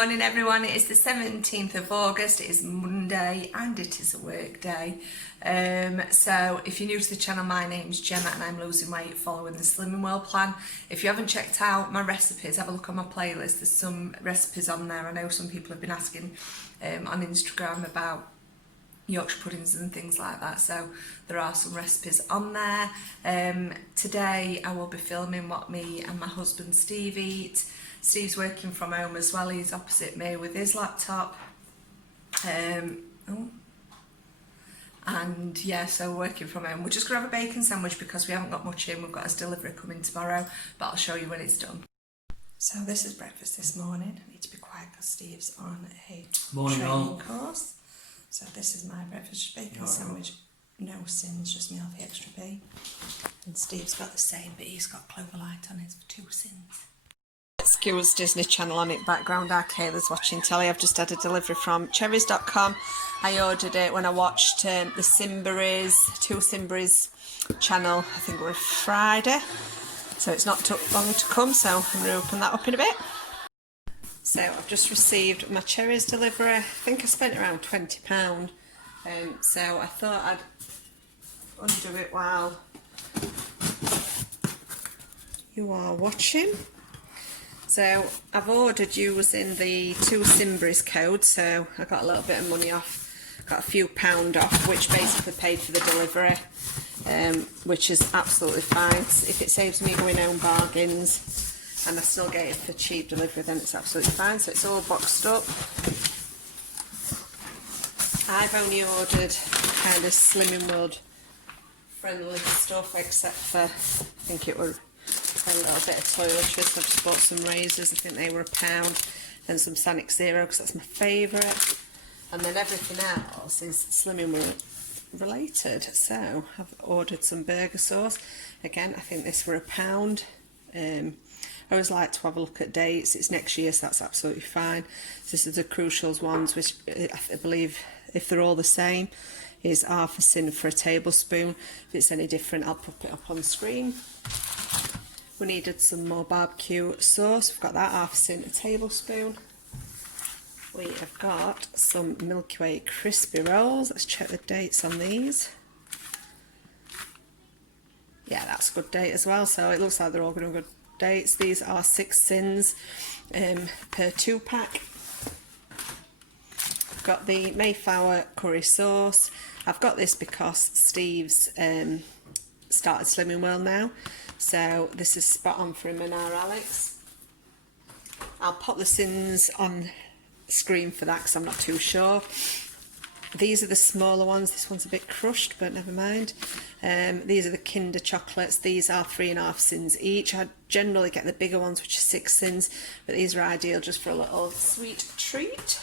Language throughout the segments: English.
morning everyone, it is the 17th of August, it is Monday and it is a work day. So if you're new to the channel, my name's Gemma and I'm losing weight following the Slimming World plan. If you haven't checked out my recipes, have a look on my playlist, there's some recipes on there. I know some people have been asking on Instagram about Yorkshire puddings and things like that, so there are some recipes on there. Today I will be filming what me and my husband Steve eat. Steve's working from home as well, he's opposite me with his laptop. And yeah, so we're working from home. We're just going to have a bacon sandwich because we haven't got much in. We've got his delivery coming tomorrow, but I'll show you when it's done. So this is breakfast this morning. I need to be quiet because Steve's on a training course. So this is my breakfast, bacon sandwich, no sins, just me off the extra B. And Steve's got the same, but he's got clover light on his for 2 sins. Excuse Disney Channel on it, background, our Kayla's watching telly. I've just had a delivery from Cherryz.com. I ordered it when I watched the Two Simberries channel, I think it was Friday. So it's not took long to come, so I'm going to open that up in a bit. So I've just received my Cherryz delivery. I think I spent around £20. So I thought I'd undo it while you are watching. So I've ordered using the Two Simberries code, so I got a little bit of money off, got a few pound off, which basically paid for the delivery, which is absolutely fine. If it saves me going home bargains and I still get it for cheap delivery, then it's absolutely fine. So it's all boxed up. I've only ordered kind of Slimming World friendly stuff, except for, I think it was a little bit of toiletries. So I've just bought some razors, I think they were £1, and some Sanic Zero because that's my favourite, and then everything else is Slimming World related. So I've ordered some burger sauce, again I think this were £1. I always like to have a look at dates, it's next year so that's absolutely fine. So this is the Crucials ones, which I believe, if they're all the same, is half a sin for a tablespoon. If it's any different I'll pop it up on screen. We needed some more barbecue sauce, we've got that, half a sin a tablespoon. We have got some Milky Way crispy rolls, let's check the dates on these. Yeah, that's a good date as well, so it looks like they're all going to be good dates. These are 6 sins per 2-pack. I've got the Mayflower curry sauce. I've got this because Steve's started Slimming World now, so this is spot on for him and our Alex. I'll pop the sins on screen for that because I'm not too sure. These are the smaller ones, this one's a bit crushed but never mind. These are the Kinder chocolates, these are 3.5 sins each. I generally get the bigger ones, which are 6 sins, but these are ideal just for a little sweet treat.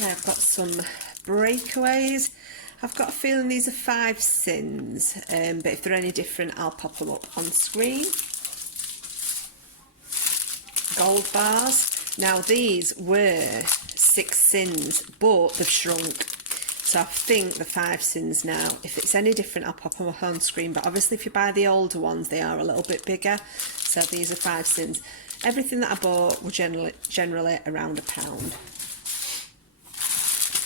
I've got some breakaways. I've got a feeling these are 5 sins, but if they're any different I'll pop them up on screen. Gold bars. Now these were 6 sins, but they've shrunk. So I think the 5 sins now. If it's any different I'll pop them up on screen, but obviously if you buy the older ones they are a little bit bigger. So these are 5 sins. Everything that I bought were generally around £1.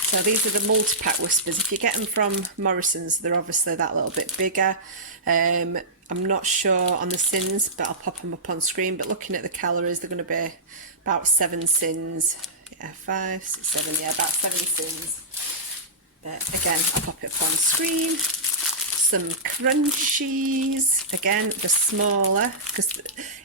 So these are the multi-pack Whispers. If you get them from Morrison's, they're obviously that little bit bigger. I'm not sure on the sins, but I'll pop them up on screen. But looking at the calories, they're going to be about 7 sins. Yeah, 5, 6, 7, yeah, about 7 sins. But again, I'll pop it up on screen. Some crunchies, again they're smaller because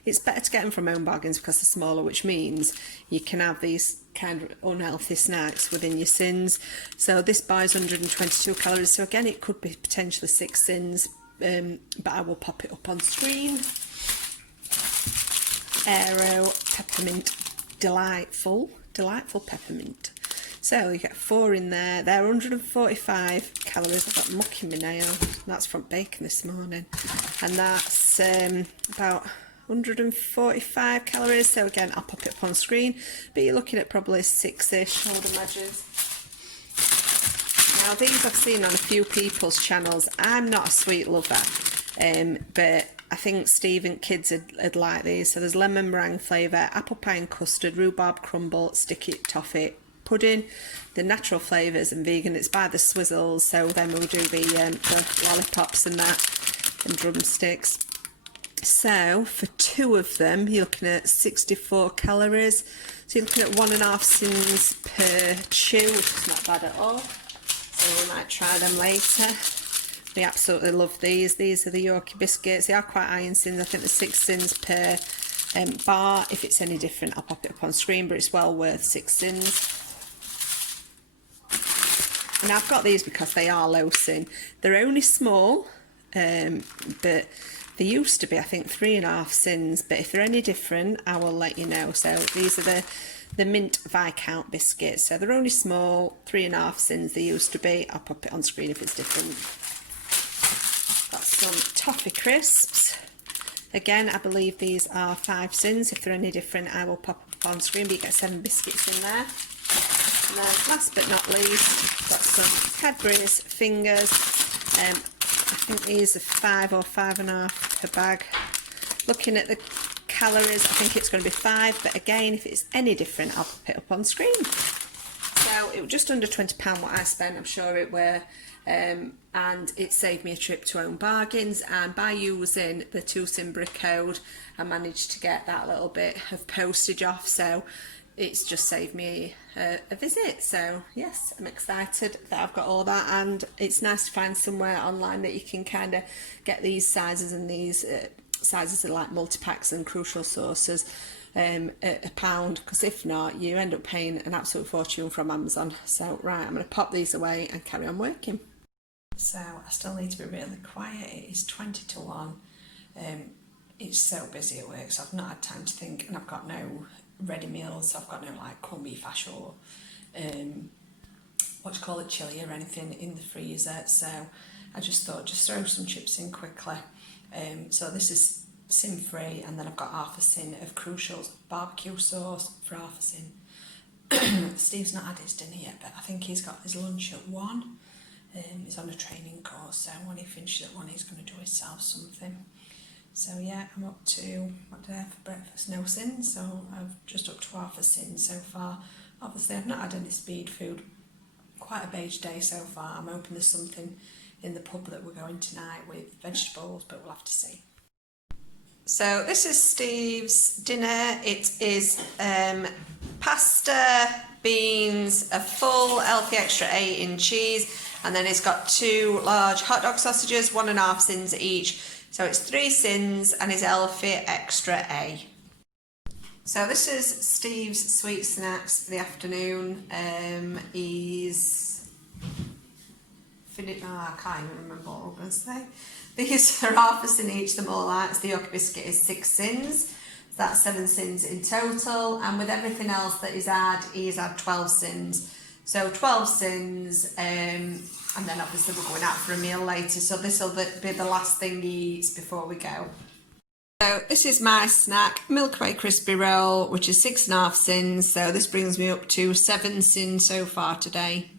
it's better to get them from home bargains because they're smaller, which means you can have these kind of unhealthy snacks within your sins. So this buys 122 calories, so again it could be potentially 6 sins, but I will pop it up on screen. Aero peppermint, delightful peppermint. So you get 4 in there. They're 145 calories. I've got muck in my nail. That's from bacon this morning. And that's about 145 calories. So again, I'll pop it up on screen. But you're looking at probably 6-ish, I would imagine. Now these I've seen on a few people's channels. I'm not a sweet lover, but I think Steve and kids would like these. So there's lemon meringue flavour, apple pie and custard, rhubarb crumble, sticky toffee, pudding, the natural flavours and vegan. It's by the Swizzles, so then we'll do the lollipops and that, and drumsticks. So for 2 of them, you're looking at 64 calories. So you're looking at 1.5 sins per chew, which is not bad at all. So we might try them later. We absolutely love these. These are the Yorkie biscuits. They are quite high in sins. I think there's 6 sins per bar. If it's any different, I'll pop it up on screen, but it's well worth 6 sins. And I've got these because they are low sin. They're only small, but they used to be, I think, 3.5 sins. But if they're any different, I will let you know. So these are the mint Viscount biscuits. So they're only small, 3.5 sins they used to be. I'll pop it on screen if it's different. Got some toffee crisps. Again, I believe these are 5 sins. If they're any different, I will pop up on screen, but you get 7 biscuits in there. And then last but not least, got some Cadbury's fingers. I think these are 5 or 5.5 per bag. Looking at the calories, I think it's going to be 5, but again, if it's any different, I'll put it up on screen. So it was just under £20 what I spent, I'm sure it were, and it saved me a trip to Own Bargains, and by using the 2 Simbra code, I managed to get that little bit of postage off, so it's just saved me a visit. So yes, I'm excited that I've got all that, and it's nice to find somewhere online that you can kind of get these sizes, and these sizes are like multi-packs and crucial sauces at £1, because if not, you end up paying an absolute fortune from Amazon. So right, I'm going to pop these away and carry on working. So I still need to be really quiet. It is 20 to 1. It's so busy at work, so I've not had time to think, and I've got no ready meals, so I've got no like corned beef hash or chilli or anything in the freezer. So I just thought, just throw some chips in quickly. So this is sin free, and then I've got half a sin of Crucial's barbecue sauce for half a sin. Steve's not had his dinner yet, but I think he's got his lunch at 1. He's on a training course, so when he finishes at 1, he's going to do himself something. So yeah, I'm up to, what did I have for breakfast? No sin, so I've just up to half a sin so far. Obviously I've not had any speed food. Quite a beige day so far. I'm hoping there's something in the pub that we're going tonight with vegetables, but we'll have to see. So this is Steve's dinner. It is pasta, beans, a full Elfie Extra A in cheese, and then it's got 2 large hot dog sausages, 1.5 sins each. So it's 3 sins and his Elfie Extra A. So this is Steve's sweet snacks for the afternoon. He's finished, I can't even remember what I was going to say. These are half a sin each, the more lights. The Yorkie biscuit is 6 sins. So that's 7 sins in total. And with everything else that he's had 12 sins. So 12 sins, and then obviously we're going out for a meal later. So this will be the last thing he eats before we go. So this is my snack, Milky Way crispy roll, which is 6.5 sins. So this brings me up to 7 sins so far today.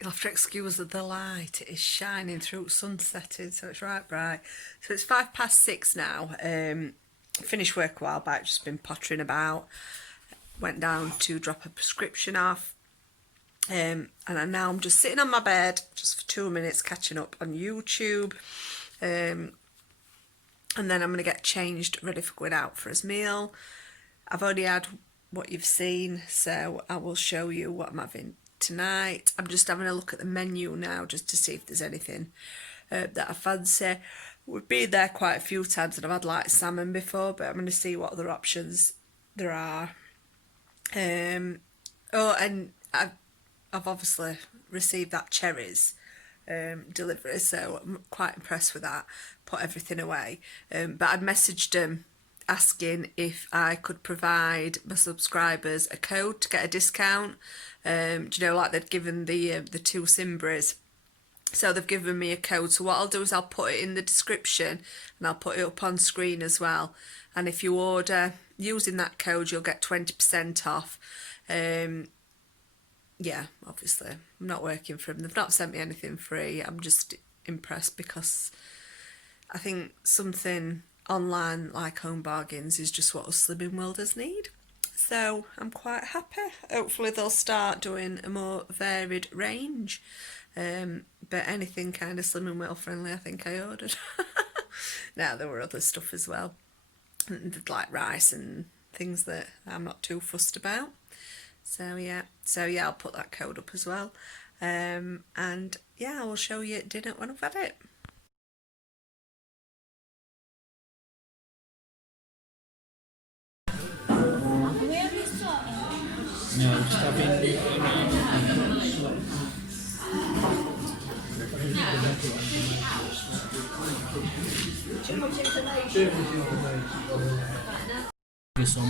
You'll have to excuse the light. It is shining through, sunsetting, so it's right bright. So it's 6:05 now. Finished work a while back, just been pottering about. Went down to drop a prescription off. And now I'm just sitting on my bed just for 2 minutes catching up on YouTube. And then I'm going to get changed, ready for going out for his meal. I've already had what you've seen, so I will show you what I'm having tonight. I'm just having a look at the menu now just to see if there's anything that I fancy. We've been there quite a few times and I've had like salmon before, but I'm going to see what other options there are. Oh, and I've obviously received that Cherryz delivery, so I'm quite impressed with that. Put everything away, but I'd messaged them asking if I could provide my subscribers a code to get a discount. Do you know, like they'd given the 2 Simbras, so they've given me a code. So what I'll do is I'll put it in the description and I'll put it up on screen as well. And if you order using that code, you'll get 20% off. Yeah, obviously I'm not working for them. They've not sent me anything free. I'm just impressed because I think something online like Home Bargains is just what us slimming worlders need. So I'm quite happy. Hopefully they'll start doing a more varied range. But anything kind of slimming world friendly I think I ordered. Now there were other stuff as well, like rice and things that I'm not too fussed about. So yeah, I'll put that code up as well. And yeah, I will show you dinner when I've had it. No, just having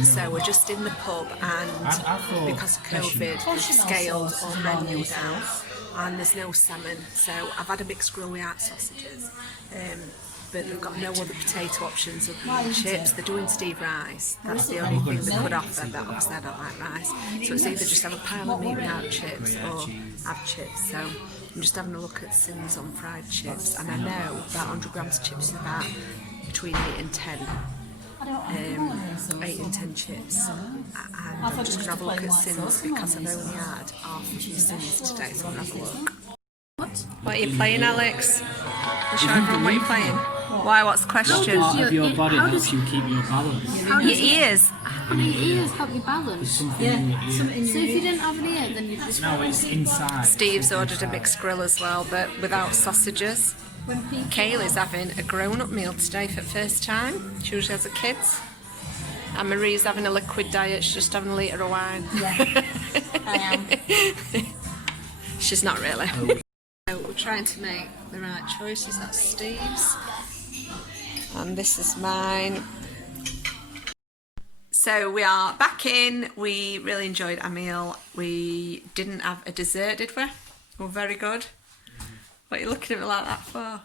So we're just in the pub, and because of COVID we've scaled our menu down and there's no salmon, so I've had a mixed grill without sausages, but they've got no other potato options other than chips. They're doing Steve rice, that's the only thing they could offer, but obviously I don't like rice, so it's either just have a pile of meat without chips or have chips. So I'm just having a look at Sins on fried chips, and I know about 100 grams of chips is about between 8 and 10. 8 and 10 chips, and I'm just going to have a look at Sins because I've only had half a few Sins today, so I'm going to have a look. What are you playing, Alex? Show everyone what you're playing. Why? What's the question? part of your body helps you keep your balance. Your ears. How do your ears help you balance? Something in your ear. So if you didn't have an ear, then you'd just... No, it's inside. Steve's ordered a mixed grill as well, but without sausages. Kaylee's having a grown-up meal today for the first time. She usually has the kids. And Marie's having a liquid diet. She's just having a litre of wine. Yeah, I am. She's not really. So we're trying to make the right choices. That's Steve's. And this is mine. So we are back in. We really enjoyed our meal. We didn't have a dessert, did we? We were very good. What are you looking at me like that for?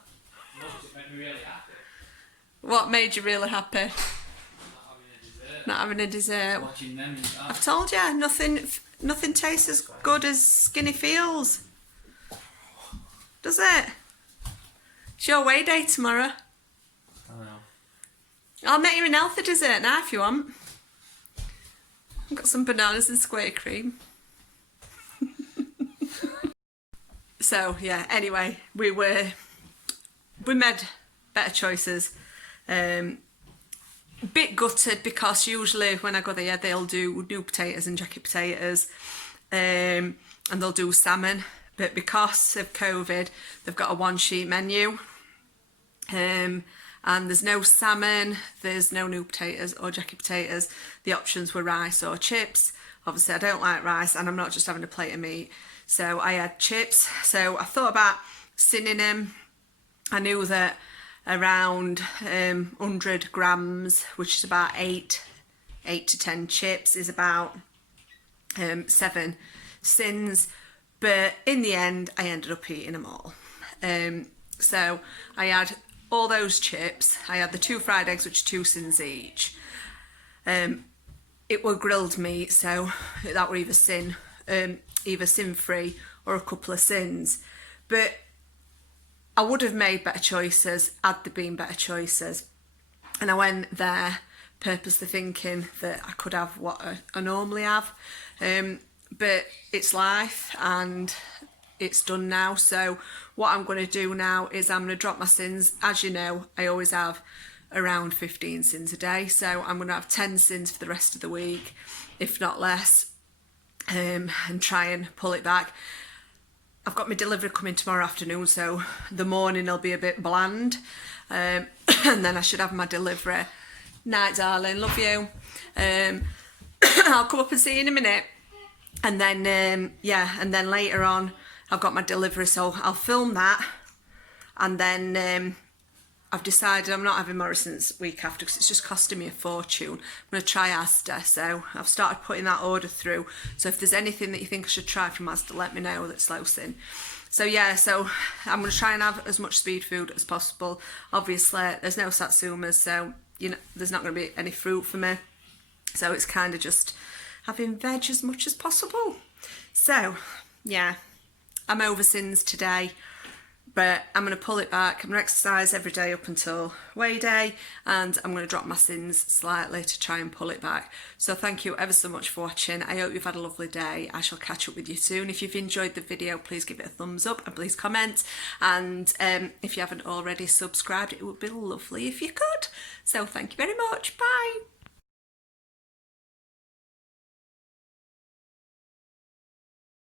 It made me really happy. What made you really happy? Not having a dessert. Watching them. I've told you, nothing tastes as good as Skinny feels. Does it? It's your way day tomorrow. I know. I'll make you an healthy dessert now if you want. I've got some bananas and square cream. So yeah, anyway, we made better choices. Bit gutted because usually when I go there they'll do new potatoes and jacket potatoes, and they'll do salmon, but because of COVID they've got a one sheet menu, and there's no salmon, there's no new potatoes or jacket potatoes. The options were rice or chips. Obviously I don't like rice and I'm not just having a plate of meat, so I had chips. So I thought about sinning them. I knew that around 100 grams, which is about 8 to 10 chips, is about 7 sins, but in the end I ended up eating them all. So I had all those chips, I had the 2 fried eggs, which are 2 sins each. It were grilled meat, so that were either sin free or a couple of sins, but I would have made better choices had there been better choices, and I went there purposely thinking that I could have what I normally have, but it's life and it's done now. So what I'm going to do now is I'm going to drop my sins. As you know, I always have around 15 sins a day, so I'm going to have 10 sins for the rest of the week, if not less, and try and pull it back. I've got my delivery coming tomorrow afternoon, so the morning will be a bit bland, and then I should have my delivery. Night, darling, love you. I'll come up and see you in a minute, and then yeah, and then later on I've got my delivery, so I'll film that, and then I've decided I'm not having Morrison's week after because it's just costing me a fortune. I'm going to try Asda, so I've started putting that order through. So if there's anything that you think I should try from Asda, let me know that's close in. So yeah, so I'm going to try and have as much speed food as possible. Obviously, there's no satsumas, so you know there's not going to be any fruit for me. So it's kind of just having veg as much as possible. So yeah, I'm over sins today. but I'm going to pull it back. I'm going to exercise every day up until weigh day, and I'm going to drop my sins slightly to try and pull it back. So thank you ever so much for watching. I hope you've had a lovely day. I shall catch up with you soon. If you've enjoyed the video, please give it a thumbs up and please comment. And if you haven't already subscribed, it would be lovely if you could. So thank you very much. Bye.